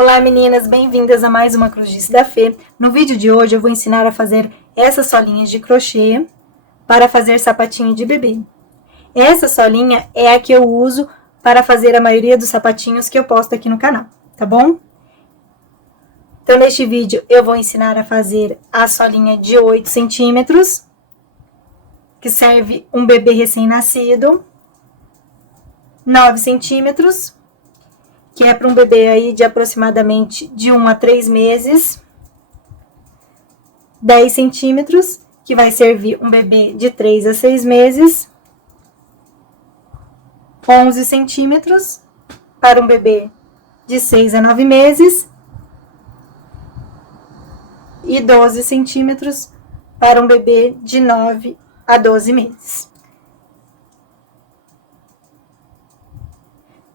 Olá meninas, bem-vindas a mais uma Cruzice da Fê. No vídeo de hoje eu vou ensinar a fazer essas solinhas de crochê para fazer sapatinho de bebê. Essa solinha é a que eu uso para fazer a maioria dos sapatinhos que eu posto aqui no canal, tá bom? Então neste vídeo eu vou ensinar a fazer a solinha de 8 centímetros, que serve um bebê recém-nascido, 9 centímetros, que é para um bebê aí de aproximadamente de 1 a 3 meses, 10 centímetros, que vai servir um bebê de 3 a 6 meses, 11 centímetros, para um bebê de 6 a 9 meses, e 12 centímetros, para um bebê de 9 a 12 meses.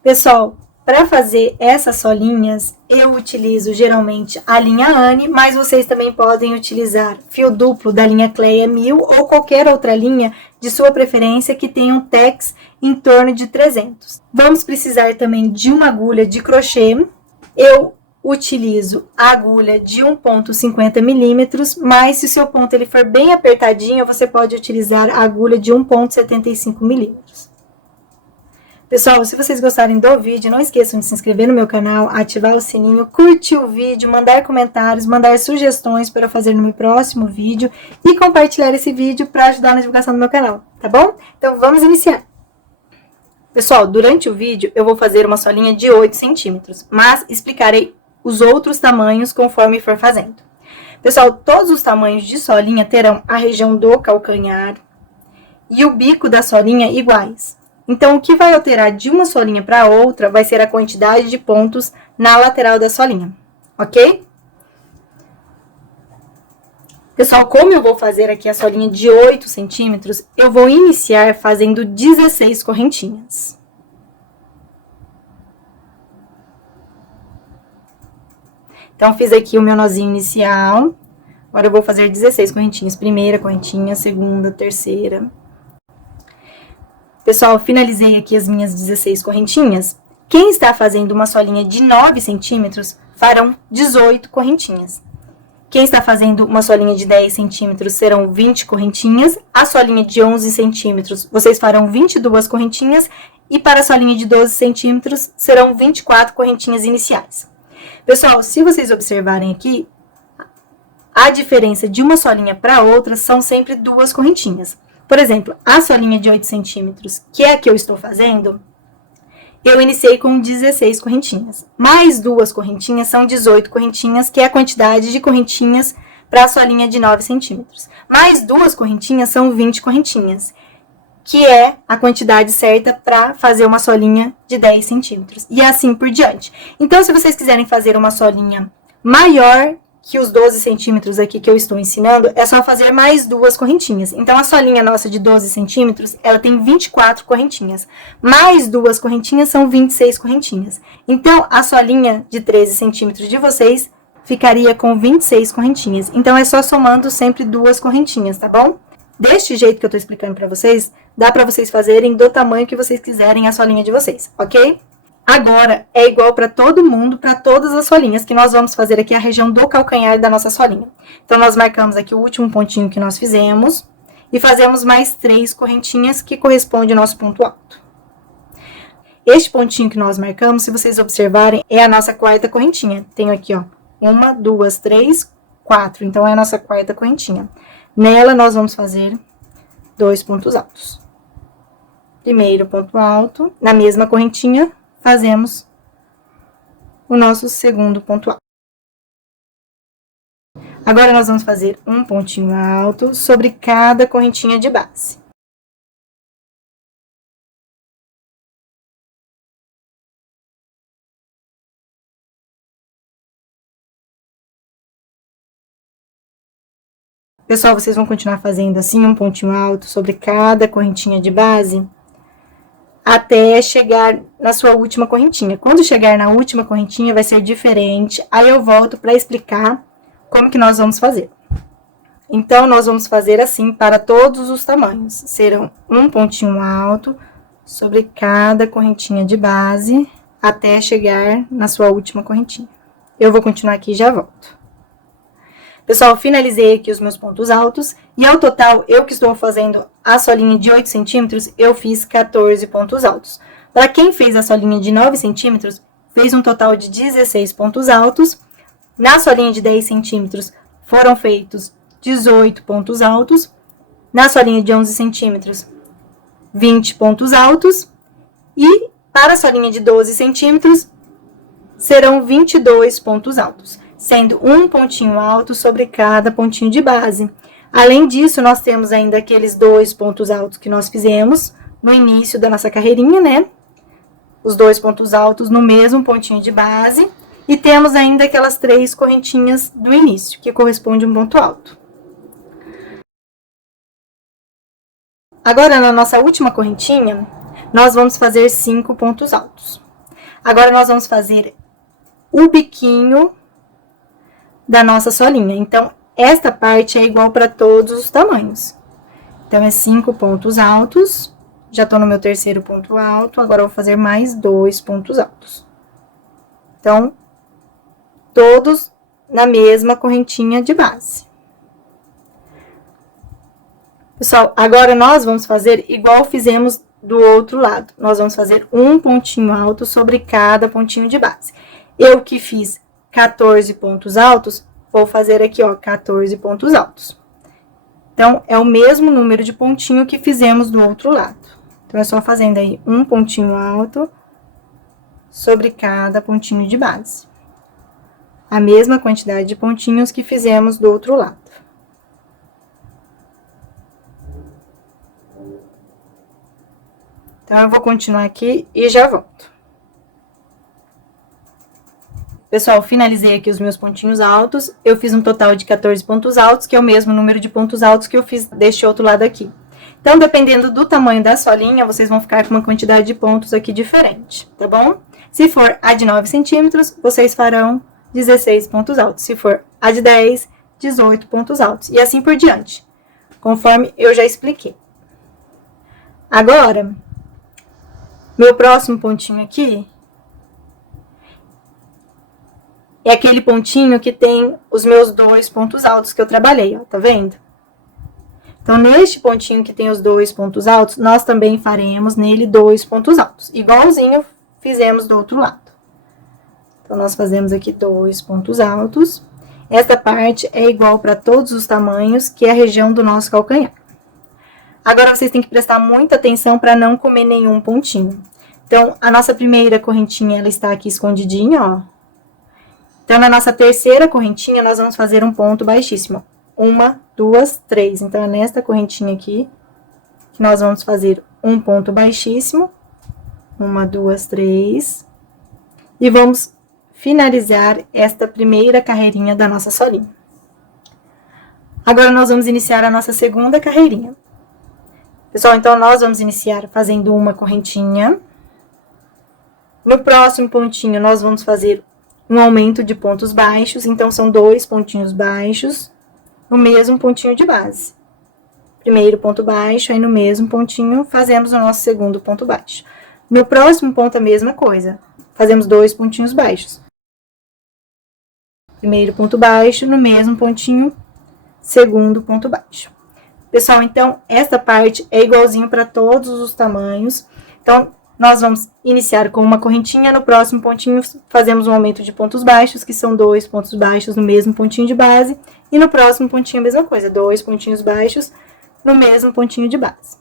Pessoal, para fazer essas solinhas, eu utilizo geralmente a linha Anne, mas vocês também podem utilizar fio duplo da linha Cleia 1000 ou qualquer outra linha de sua preferência que tenha um tex em torno de 300. Vamos precisar também de uma agulha de crochê. Eu utilizo a agulha de 1,50 milímetros, mas se o seu ponto ele for bem apertadinho, você pode utilizar a agulha de 1,75 milímetros. Pessoal, se vocês gostarem do vídeo, não esqueçam de se inscrever no meu canal, ativar o sininho, curtir o vídeo, mandar comentários, mandar sugestões para fazer no meu próximo vídeo e compartilhar esse vídeo para ajudar na divulgação do meu canal, tá bom? Então, vamos iniciar. Pessoal, durante o vídeo eu vou fazer uma solinha de 8 centímetros, mas explicarei os outros tamanhos conforme for fazendo. Pessoal, todos os tamanhos de solinha terão a região do calcanhar e o bico da solinha iguais. Então, o que vai alterar de uma solinha para outra vai ser a quantidade de pontos na lateral da solinha, ok? Pessoal, como eu vou fazer aqui a solinha de 8 centímetros, eu vou iniciar fazendo 16 correntinhas. Então, fiz aqui o meu nozinho inicial. Agora, eu vou fazer 16 correntinhas. Primeira correntinha, segunda, terceira. Pessoal, finalizei aqui as minhas 16 correntinhas. Quem está fazendo uma solinha de 9 centímetros, farão 18 correntinhas. Quem está fazendo uma solinha de 10 centímetros, serão 20 correntinhas. A solinha de 11 centímetros, vocês farão 22 correntinhas. E para a solinha de 12 centímetros, serão 24 correntinhas iniciais. Pessoal, se vocês observarem aqui, a diferença de uma solinha para outra são sempre 2 correntinhas. Por exemplo, a solinha de 8 centímetros, que é a que eu estou fazendo, eu iniciei com 16 correntinhas. Mais 2 correntinhas são 18 correntinhas, que é a quantidade de correntinhas para a solinha de 9 centímetros. Mais 2 correntinhas são 20 correntinhas, que é a quantidade certa para fazer uma solinha de 10 centímetros. E assim por diante. Então, se vocês quiserem fazer uma solinha maior que os 12 centímetros aqui que eu estou ensinando, é só fazer mais 2 correntinhas. Então, a solinha nossa de 12 centímetros, ela tem 24 correntinhas. Mais 2 correntinhas são 26 correntinhas. Então, a solinha de 13 centímetros de vocês ficaria com 26 correntinhas. Então, é só somando sempre 2 correntinhas, tá bom? Deste jeito que eu tô explicando pra vocês, dá pra vocês fazerem do tamanho que vocês quiserem a solinha de vocês, ok? Agora, é igual para todo mundo, para todas as solinhas, que nós vamos fazer aqui a região do calcanhar da nossa solinha. Então, nós marcamos aqui o último pontinho que nós fizemos e fazemos mais 3 correntinhas, que corresponde ao nosso ponto alto. Este pontinho que nós marcamos, se vocês observarem, é a nossa quarta correntinha. Tenho aqui, ó, 1, 2, 3, 4. Então, é a nossa quarta correntinha. Nela, nós vamos fazer 2 pontos altos. Primeiro ponto alto, na mesma correntinha, fazemos o nosso segundo ponto alto. Agora, nós vamos fazer um pontinho alto sobre cada correntinha de base. Pessoal, vocês vão continuar fazendo assim, um pontinho alto sobre cada correntinha de base, até chegar na sua última correntinha. Quando chegar na última correntinha, vai ser diferente. Aí, eu volto para explicar como que nós vamos fazer. Então, nós vamos fazer assim para todos os tamanhos. Serão um pontinho alto sobre cada correntinha de base, até chegar na sua última correntinha. eu vou continuar aqui e já volto. Pessoal, finalizei aqui os meus pontos altos. E ao total, eu que estou fazendo a solinha de 8 centímetros, eu fiz 14 pontos altos. Para quem fez a solinha de 9 centímetros, fez um total de 16 pontos altos. Na solinha de 10 centímetros, foram feitos 18 pontos altos. Na solinha de 11 centímetros, 20 pontos altos. E para a solinha de 12 centímetros, serão 22 pontos altos, sendo um pontinho alto sobre cada pontinho de base. Além disso, nós temos ainda aqueles 2 pontos altos que nós fizemos no início da nossa carreirinha, né? Os 2 pontos altos no mesmo pontinho de base. E temos ainda aquelas 3 correntinhas do início, que corresponde a um ponto alto. Agora, na nossa última correntinha, nós vamos fazer 5 pontos altos. Agora, nós vamos fazer o biquinho da nossa solinha. Então, esta parte é igual para todos os tamanhos. Então, é 5 pontos altos. Já tô no meu terceiro ponto alto. Agora, eu vou fazer mais 2 pontos altos. Então, todos na mesma correntinha de base. Pessoal, agora nós vamos fazer igual fizemos do outro lado. Nós vamos fazer um pontinho alto sobre cada pontinho de base. Eu que fiz 14 pontos altos, vou fazer aqui, ó, 14 pontos altos. Então, é o mesmo número de pontinho que fizemos do outro lado. Então, é só fazendo aí um pontinho alto sobre cada pontinho de base. A mesma quantidade de pontinhos que fizemos do outro lado. Então, eu vou continuar aqui e já volto. Pessoal, finalizei aqui os meus pontinhos altos. Eu fiz um total de 14 pontos altos, que é o mesmo número de pontos altos que eu fiz deste outro lado aqui. Então, dependendo do tamanho da solinha, vocês vão ficar com uma quantidade de pontos aqui diferente, tá bom? Se for a de 9 centímetros, vocês farão 16 pontos altos. Se for a de 10, 18 pontos altos. E assim por diante, conforme eu já expliquei. Agora, meu próximo pontinho aqui é aquele pontinho que tem os meus 2 pontos altos que eu trabalhei, ó, tá vendo? Então, neste pontinho que tem os 2 pontos altos, nós também faremos nele 2 pontos altos, igualzinho fizemos do outro lado. Então, nós fazemos aqui 2 pontos altos. Esta parte é igual para todos os tamanhos, que é a região do nosso calcanhar. Agora, vocês têm que prestar muita atenção para não comer nenhum pontinho. Então, a nossa primeira correntinha, ela está aqui escondidinha, ó. Então, na nossa terceira correntinha, nós vamos fazer um ponto baixíssimo. 1, 2, 3. Então, é nesta correntinha aqui que nós vamos fazer um ponto baixíssimo. 1, 2, 3. E vamos finalizar esta primeira carreirinha da nossa solinha. Agora, nós vamos iniciar a nossa segunda carreirinha. Pessoal, então, nós vamos iniciar fazendo uma correntinha. No próximo pontinho, nós vamos fazer um aumento de pontos baixos. Então, são 2 pontinhos baixos no mesmo pontinho de base. Primeiro ponto baixo, aí no mesmo pontinho, fazemos o nosso segundo ponto baixo. No próximo ponto, a mesma coisa. Fazemos 2 pontinhos baixos. Primeiro ponto baixo, no mesmo pontinho, segundo ponto baixo. Pessoal, então, esta parte é igualzinho para todos os tamanhos. Então, nós vamos iniciar com uma correntinha, no próximo pontinho fazemos um aumento de pontos baixos, que são 2 pontos baixos no mesmo pontinho de base. E no próximo pontinho a mesma coisa, 2 pontinhos baixos no mesmo pontinho de base.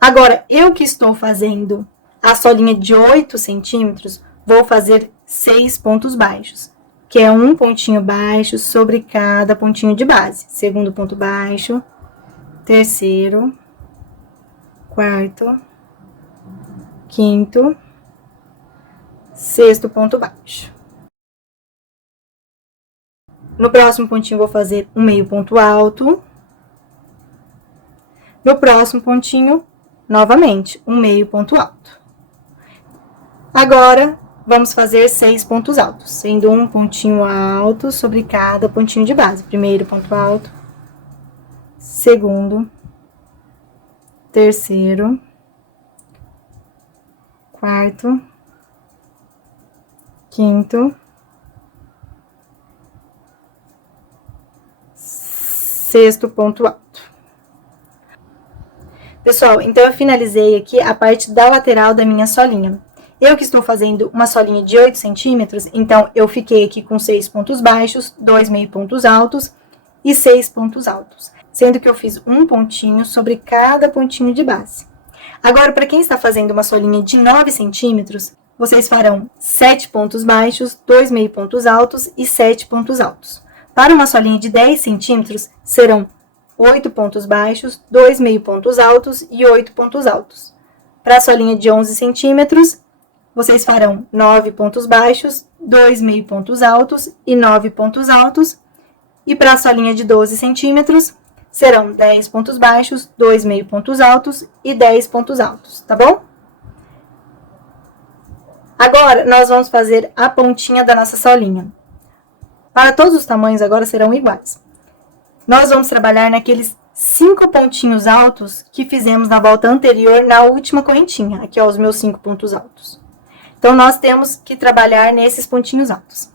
Agora, eu que estou fazendo a solinha de 8 centímetros, vou fazer 6 pontos baixos, que é um pontinho baixo sobre cada pontinho de base. Segundo ponto baixo, terceiro, quarto, quinto, sexto ponto baixo. No próximo pontinho, vou fazer um meio ponto alto. No próximo pontinho, novamente, um meio ponto alto. Agora, vamos fazer 6 pontos altos, sendo um pontinho alto sobre cada pontinho de base. Primeiro ponto alto, segundo, terceiro, quarto, quinto, sexto ponto alto. Pessoal, então eu finalizei aqui a parte da lateral da minha solinha. Eu que estou fazendo uma solinha de 8 centímetros, então eu fiquei aqui com 6 pontos baixos, 2 meio pontos altos e 6 pontos altos, sendo que eu fiz um pontinho sobre cada pontinho de base. Agora, para quem está fazendo uma solinha de 9 centímetros, vocês farão 7 pontos baixos, 2 meio pontos altos e 7 pontos altos. Para uma solinha de 10 centímetros, serão 8 pontos baixos, 2 meio pontos altos e 8 pontos altos. Para a solinha de 11 centímetros, vocês farão 9 pontos baixos, 2 meio pontos altos e 9 pontos altos. E para a solinha de 12 centímetros, serão 10 pontos baixos, 2 meio pontos altos e 10 pontos altos, tá bom? Agora, nós vamos fazer a pontinha da nossa solinha. Para todos os tamanhos, agora serão iguais. Nós vamos trabalhar naqueles 5 pontinhos altos que fizemos na volta anterior, na última correntinha. Aqui, ó, os meus 5 pontos altos. Então, nós temos que trabalhar nesses pontinhos altos.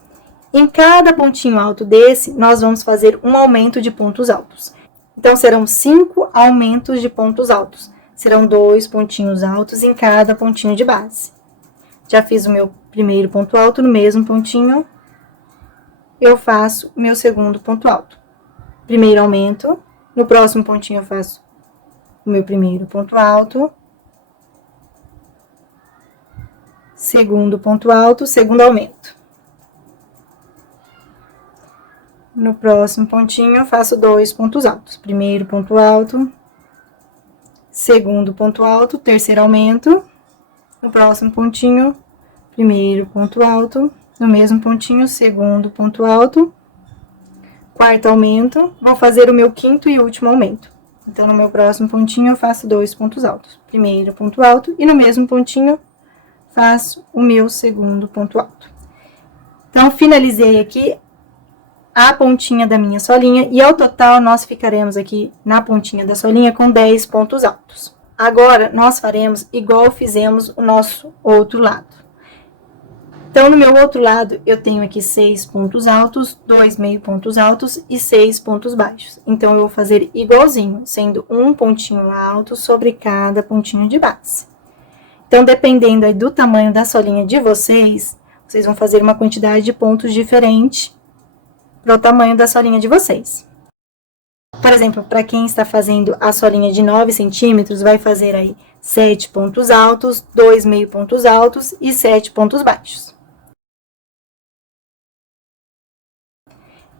Em cada pontinho alto desse, nós vamos fazer um aumento de pontos altos. Então, serão 5 aumentos de pontos altos. Serão 2 pontinhos altos em cada pontinho de base. Já fiz o meu primeiro ponto alto, no mesmo pontinho, eu faço o meu segundo ponto alto. Primeiro aumento, no próximo pontinho eu faço o meu primeiro ponto alto, segundo ponto alto, segundo aumento. No próximo pontinho eu faço 2 pontos altos, primeiro ponto alto, segundo ponto alto, terceiro aumento. No próximo pontinho, primeiro ponto alto, no mesmo pontinho, segundo ponto alto, quarto aumento, vou fazer o meu quinto e último aumento. Então, no meu próximo pontinho, eu faço 2 pontos altos. Primeiro ponto alto e no mesmo pontinho, faço o meu segundo ponto alto. Então, finalizei aqui a pontinha da minha solinha e, ao total, nós ficaremos aqui na pontinha da solinha com 10 pontos altos. Agora, nós faremos igual fizemos o nosso outro lado. Então, no meu outro lado, eu tenho aqui 6 pontos altos, 2 meio pontos altos e 6 pontos baixos. Então, eu vou fazer igualzinho, sendo um pontinho alto sobre cada pontinho de base. Então, dependendo aí do tamanho da solinha de vocês, vocês vão fazer uma quantidade de pontos diferente para o tamanho da solinha de vocês. Por exemplo, para quem está fazendo a solinha de 9 centímetros, vai fazer aí 7 pontos altos, 2 meio pontos altos e 7 pontos baixos.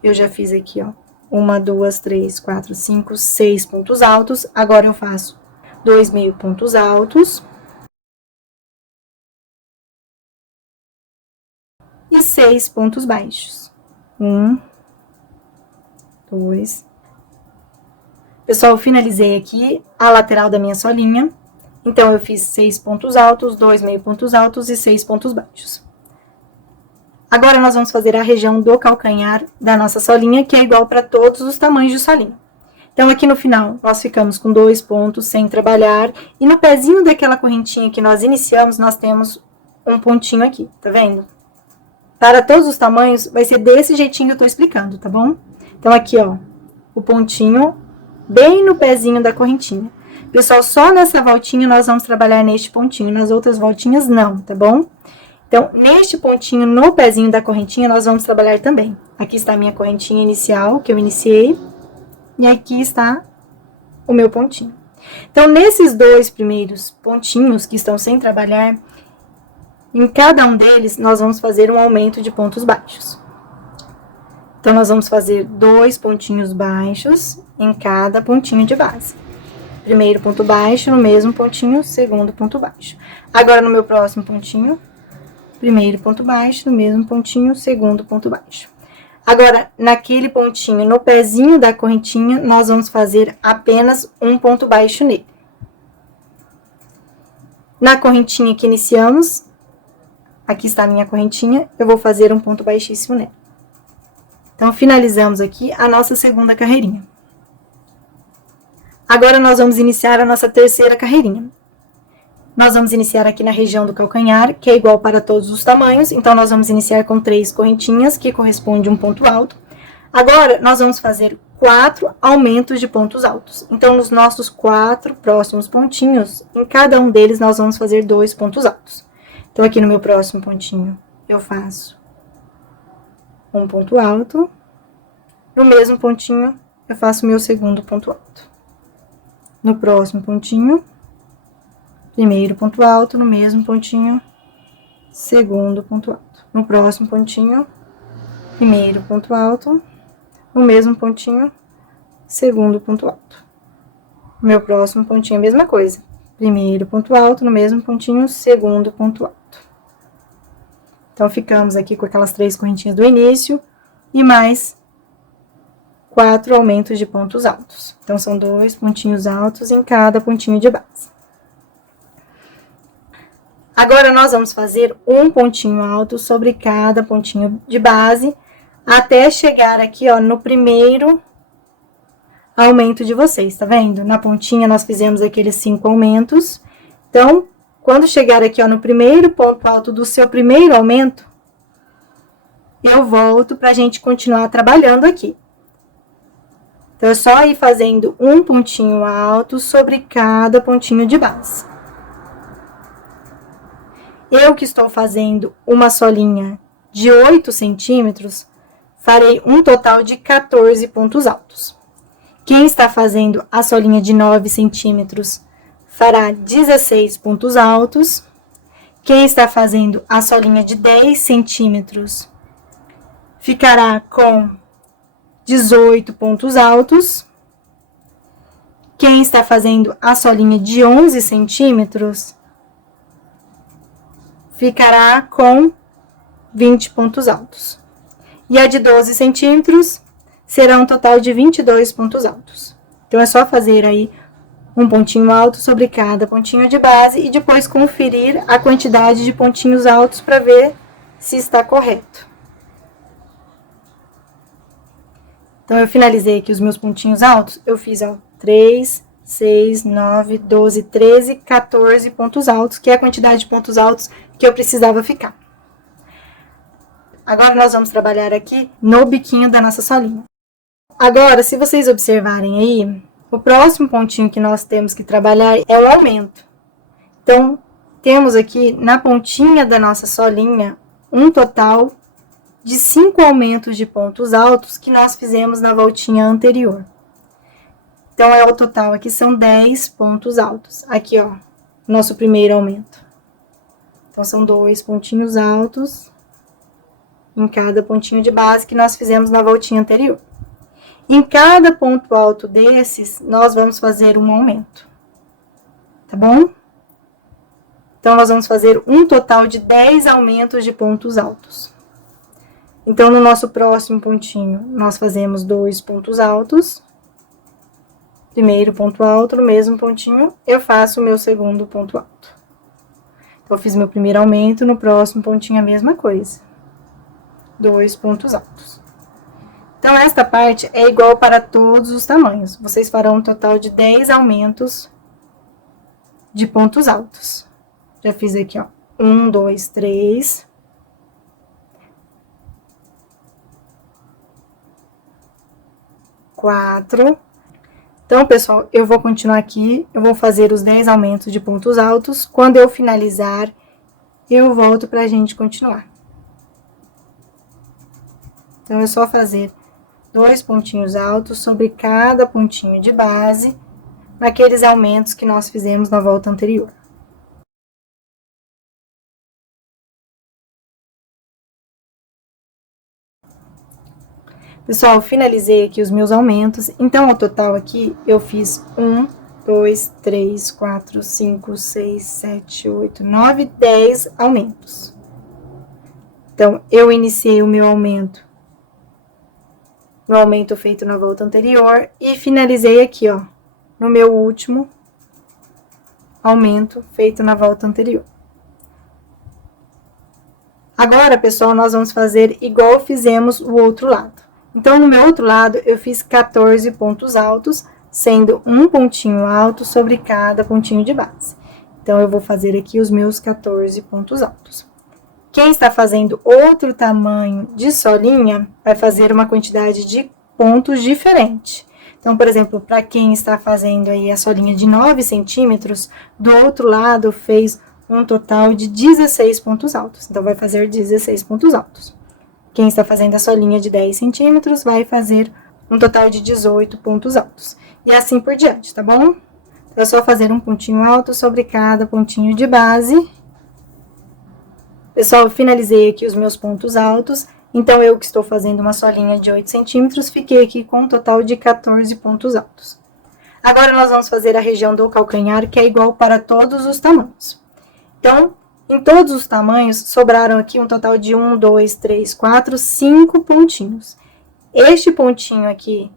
Eu já fiz aqui, ó, 1, 2, 3, 4, 5, 6 pontos altos. Agora, eu faço 2 meio pontos altos. E 6 pontos baixos. 1, 2. Pessoal, eu finalizei aqui a lateral da minha solinha. Então, eu fiz 6 pontos altos, 2 meio pontos altos e 6 pontos baixos. Agora, nós vamos fazer a região do calcanhar da nossa solinha, que é igual para todos os tamanhos de solinha. Então, aqui no final, nós ficamos com 2 pontos sem trabalhar. E no pezinho daquela correntinha que nós iniciamos, nós temos um pontinho aqui, tá vendo? Para todos os tamanhos, vai ser desse jeitinho que eu tô explicando, tá bom? Então, aqui, ó, o pontinho bem no pezinho da correntinha. Pessoal, só nessa voltinha nós vamos trabalhar neste pontinho, nas outras voltinhas não, tá bom? Então, neste pontinho, no pezinho da correntinha, nós vamos trabalhar também. Aqui está a minha correntinha inicial, que eu iniciei, e aqui está o meu pontinho. Então, nesses 2 primeiros pontinhos que estão sem trabalhar, em cada um deles, nós vamos fazer um aumento de pontos baixos. Então, nós vamos fazer 2 pontinhos baixos em cada pontinho de base. Primeiro ponto baixo, no mesmo pontinho, segundo ponto baixo. Agora, no meu próximo pontinho, primeiro ponto baixo, no mesmo pontinho, segundo ponto baixo. Agora, naquele pontinho, no pezinho da correntinha, nós vamos fazer apenas um ponto baixo nele. Na correntinha que iniciamos, aqui está a minha correntinha, eu vou fazer um ponto baixíssimo nela. Então, finalizamos aqui a nossa segunda carreirinha. Agora, nós vamos iniciar a nossa terceira carreirinha. Nós vamos iniciar aqui na região do calcanhar, que é igual para todos os tamanhos. Então, nós vamos iniciar com 3 correntinhas, que corresponde a um ponto alto. Agora, nós vamos fazer 4 aumentos de pontos altos. Então, nos nossos 4 próximos pontinhos, em cada um deles, nós vamos fazer 2 pontos altos. Então, aqui no meu próximo pontinho, eu faço um ponto alto. No mesmo pontinho, eu faço meu segundo ponto alto. No próximo pontinho, primeiro ponto alto, no mesmo pontinho, segundo ponto alto. No próximo pontinho, primeiro ponto alto, no mesmo pontinho, segundo ponto alto. No meu próximo pontinho, a mesma coisa. Primeiro ponto alto, no mesmo pontinho, segundo ponto alto. Então, ficamos aqui com aquelas 3 correntinhas do início e mais 4 aumentos de pontos altos. Então, são 2 pontinhos altos em cada pontinho de base. Agora, nós vamos fazer um pontinho alto sobre cada pontinho de base, até chegar aqui, ó, no primeiro aumento de vocês, tá vendo? Na pontinha, nós fizemos aqueles 5 aumentos. Então, quando chegar aqui, ó, no primeiro ponto alto do seu primeiro aumento, eu volto pra gente continuar trabalhando aqui. Então, é só ir fazendo um pontinho alto sobre cada pontinho de base. Eu que estou fazendo uma solinha de 8 centímetros, farei um total de 14 pontos altos. Quem está fazendo a solinha de 9 centímetros, fará 16 pontos altos. Quem está fazendo a solinha de 10 centímetros, ficará com 18 pontos altos. Quem está fazendo a solinha de 11 centímetros, ficará com 20 pontos altos. E a de 12 centímetros será um total de 22 pontos altos. Então, é só fazer aí um pontinho alto sobre cada pontinho de base e depois conferir a quantidade de pontinhos altos para ver se está correto. Então, eu finalizei aqui os meus pontinhos altos. Eu fiz, ó, 3, 6, 9, 12, 13, 14 pontos altos, que é a quantidade de pontos altos que eu precisava ficar. Agora, nós vamos trabalhar aqui no biquinho da nossa solinha. Agora, se vocês observarem aí, o próximo pontinho que nós temos que trabalhar é o aumento. Então, temos aqui na pontinha da nossa solinha um total de 5 aumentos de pontos altos que nós fizemos na voltinha anterior. Então, é o total aqui, são 10 pontos altos. Aqui, ó, nosso primeiro aumento. Então, são 2 pontinhos altos em cada pontinho de base que nós fizemos na voltinha anterior. Em cada ponto alto desses, nós vamos fazer um aumento, tá bom? Então, nós vamos fazer um total de 10 aumentos de pontos altos. Então, no nosso próximo pontinho, nós fazemos 2 pontos altos. Primeiro ponto alto, no mesmo pontinho, eu faço o meu segundo ponto alto. Então, eu fiz meu primeiro aumento, no próximo pontinho a mesma coisa. 2 pontos altos. Então, esta parte é igual para todos os tamanhos. Vocês farão um total de 10 aumentos de pontos altos. Já fiz aqui, ó, 1, 2, 3. 4. Então, pessoal, eu vou continuar aqui, eu vou fazer os 10 aumentos de pontos altos. Quando eu finalizar, eu volto pra gente continuar. Então, é só fazer 2 pontinhos altos sobre cada pontinho de base, naqueles aumentos que nós fizemos na volta anterior. Pessoal, finalizei aqui os meus aumentos. Então, ao total aqui, eu fiz 1, 2, 3, 4, 5, 6, 7, 8, 9, 10 aumentos. Então, eu iniciei o meu aumento no aumento feito na volta anterior e finalizei aqui, ó, no meu último aumento feito na volta anterior. Agora, pessoal, nós vamos fazer igual fizemos o outro lado. Então, no meu outro lado, eu fiz 14 pontos altos, sendo um pontinho alto sobre cada pontinho de base. Então, eu vou fazer aqui os meus 14 pontos altos. Quem está fazendo outro tamanho de solinha, vai fazer uma quantidade de pontos diferente. Então, por exemplo, para quem está fazendo aí a solinha de 9 centímetros, do outro lado fez um total de 16 pontos altos. Então, vai fazer 16 pontos altos. Quem está fazendo a solinha de 10 centímetros, vai fazer um total de 18 pontos altos. E assim por diante, tá bom? Então, é só fazer um pontinho alto sobre cada pontinho de base. Pessoal, eu finalizei aqui os meus pontos altos. Então, eu que estou fazendo uma solinha de 8 centímetros, fiquei aqui com um total de 14 pontos altos. Agora, nós vamos fazer a região do calcanhar, que é igual para todos os tamanhos. Então, em todos os tamanhos, sobraram aqui um total de 1, 2, 3, 4, 5 pontinhos. Este pontinho aqui,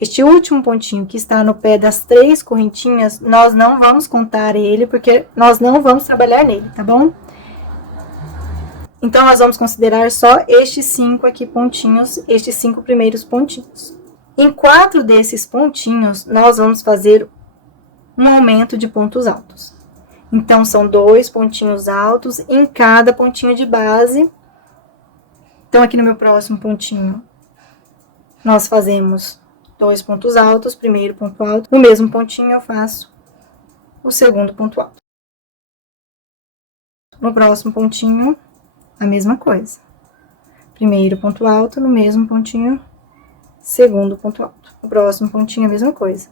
este último pontinho que está no pé das 3 correntinhas, nós não vamos contar ele, porque nós não vamos trabalhar nele, tá bom? Então, nós vamos considerar só estes 5 aqui pontinhos, estes 5 primeiros pontinhos. Em 4 desses pontinhos, nós vamos fazer um aumento de pontos altos. Então, são 2 pontinhos altos em cada pontinho de base. Então, aqui no meu próximo pontinho, nós fazemos 2 pontos altos, primeiro ponto alto. No mesmo pontinho, eu faço o segundo ponto alto. No próximo pontinho, a mesma coisa. Primeiro ponto alto, no mesmo pontinho, segundo ponto alto. No próximo pontinho, a mesma coisa.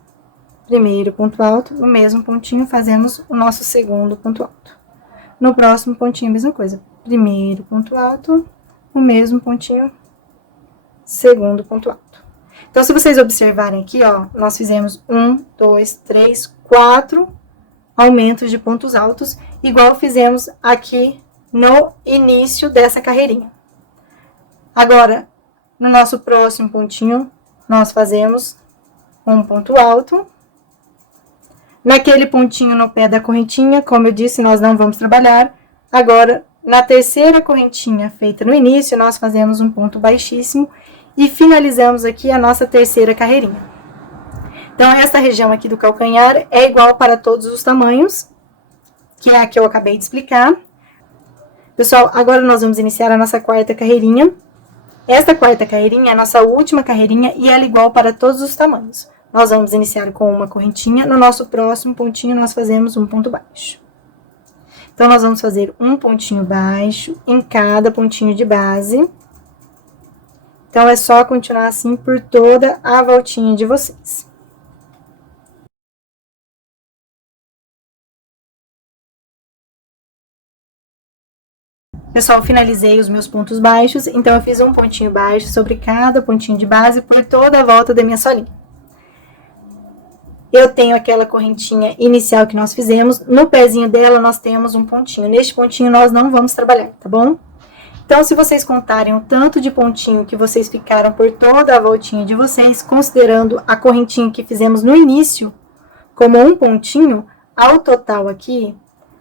Primeiro ponto alto, no mesmo pontinho, fazemos o nosso segundo ponto alto. No próximo pontinho, a mesma coisa. Primeiro ponto alto, no mesmo pontinho, segundo ponto alto. Então, se vocês observarem aqui, ó, nós fizemos 1, 2, 3, 4 aumentos de pontos altos, igual fizemos aqui no início dessa carreirinha. Agora, no nosso próximo pontinho, nós fazemos um ponto alto. Naquele pontinho no pé da correntinha, como eu disse, nós não vamos trabalhar. Agora, na terceira correntinha feita no início, nós fazemos um ponto baixíssimo e finalizamos aqui a nossa terceira carreirinha. Então, esta região aqui do calcanhar é igual para todos os tamanhos, que é a que eu acabei de explicar. Pessoal, agora nós vamos iniciar a nossa quarta carreirinha. Esta quarta carreirinha é a nossa última carreirinha e ela é igual para todos os tamanhos. Nós vamos iniciar com uma correntinha. No nosso próximo pontinho, nós fazemos um ponto baixo. Então, nós vamos fazer um pontinho baixo em cada pontinho de base. Então, é só continuar assim por toda a voltinha de vocês. Pessoal, finalizei os meus pontos baixos, então eu fiz um pontinho baixo sobre cada pontinho de base por toda a volta da minha solinha. Eu tenho aquela correntinha inicial que nós fizemos, no pezinho dela nós temos um pontinho. Neste pontinho nós não vamos trabalhar, tá bom? Então, se vocês contarem o tanto de pontinho que vocês ficaram por toda a voltinha de vocês, considerando a correntinha que fizemos no início como um pontinho, ao total aqui,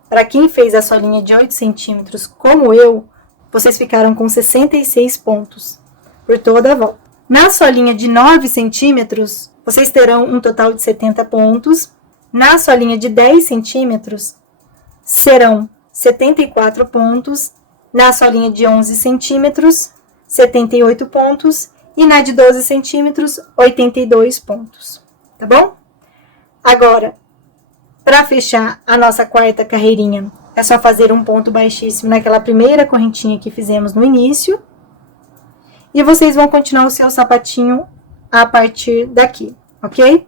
para quem fez a solinha de 8 centímetros, como eu, vocês ficaram com 66 pontos por toda a volta. Na solinha de 9 centímetros, vocês terão um total de 70 pontos. Na solinha de 10 centímetros, serão 74 pontos. Na solinha de 11 centímetros, 78 pontos. E na de 12 centímetros, 82 pontos. Tá bom? Agora, para fechar a nossa quarta carreirinha, é só fazer um ponto baixíssimo naquela primeira correntinha que fizemos no início. E vocês vão continuar o seu sapatinho a partir daqui, ok?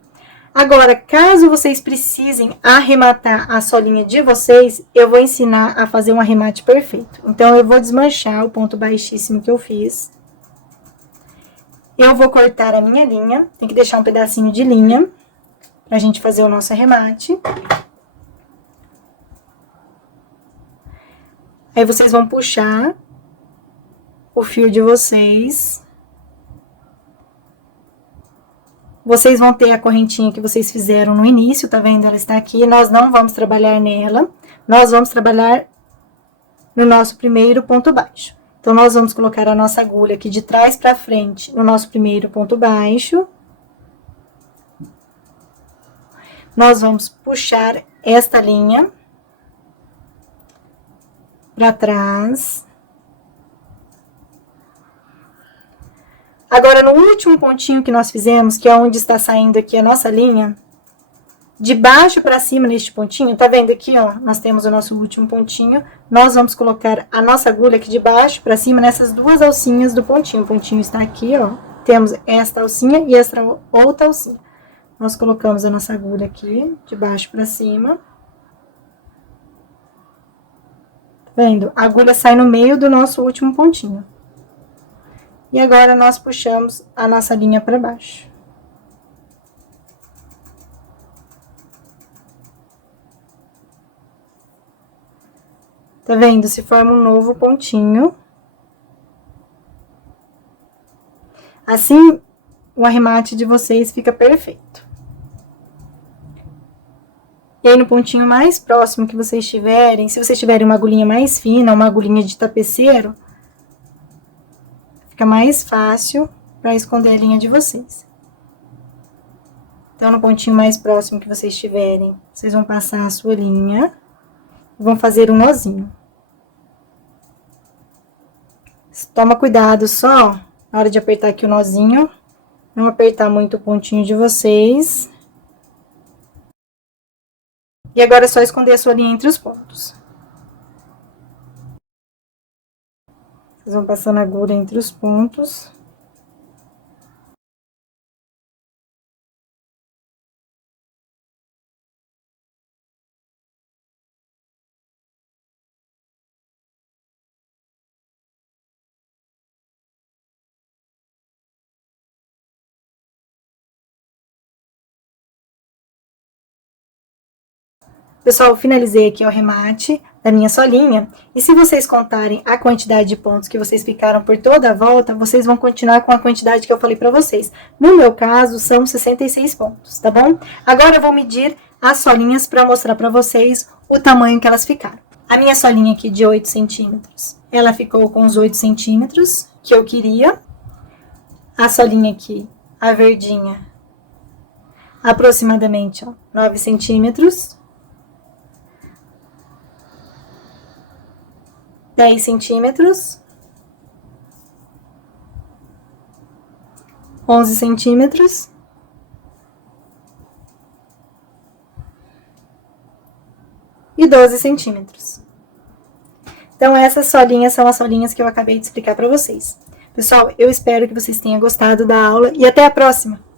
Agora, caso vocês precisem arrematar a solinha de vocês, eu vou ensinar a fazer um arremate perfeito. Então, eu vou desmanchar o ponto baixíssimo que eu fiz. Eu vou cortar a minha linha, tem que deixar um pedacinho de linha pra gente fazer o nosso arremate. Aí, vocês vão puxar o fio de vocês. Vocês vão ter a correntinha que vocês fizeram no início, tá vendo? Ela está aqui, nós não vamos trabalhar nela. Nós vamos trabalhar no nosso primeiro ponto baixo. Então, nós vamos colocar a nossa agulha aqui de trás para frente no nosso primeiro ponto baixo. Nós vamos puxar esta linha. para trás. Agora, no último pontinho que nós fizemos, que é onde está saindo aqui a nossa linha, de baixo para cima neste pontinho, tá vendo aqui, ó? Nós temos o nosso último pontinho. Nós vamos colocar a nossa agulha aqui de baixo para cima nessas duas alcinhas do pontinho. O pontinho está aqui, ó. Temos esta alcinha e esta outra alcinha. Nós colocamos a nossa agulha aqui, de baixo para cima. Tá vendo? A agulha sai no meio do nosso último pontinho. E agora, nós puxamos a nossa linha para baixo. Tá vendo? Se forma um novo pontinho. Assim, o arremate de vocês fica perfeito. E aí, no pontinho mais próximo que vocês tiverem, se vocês tiverem uma agulhinha mais fina, uma agulhinha de tapeceiro, fica mais fácil para esconder a linha de vocês. Então, no pontinho mais próximo que vocês tiverem, vocês vão passar a sua linha e vão fazer um nozinho. Toma cuidado só na hora de apertar aqui o nozinho, não apertar muito o pontinho de vocês. E agora é só esconder a sua linha entre os pontos. Vocês vão passando a agulha entre os pontos. Pessoal, finalizei aqui o arremate da minha solinha. E se vocês contarem a quantidade de pontos que vocês ficaram por toda a volta, vocês vão continuar com a quantidade que eu falei pra vocês. No meu caso, são 66 pontos, tá bom? Agora eu vou medir as solinhas pra mostrar pra vocês o tamanho que elas ficaram. A minha solinha aqui de 8 centímetros, ela ficou com os 8 centímetros que eu queria. A solinha aqui, a verdinha, aproximadamente, ó, 9 centímetros. 10 centímetros, 11 centímetros, e 12 centímetros. Então, essas solinhas são as solinhas que eu acabei de explicar para vocês. Pessoal, eu espero que vocês tenham gostado da aula e até a próxima!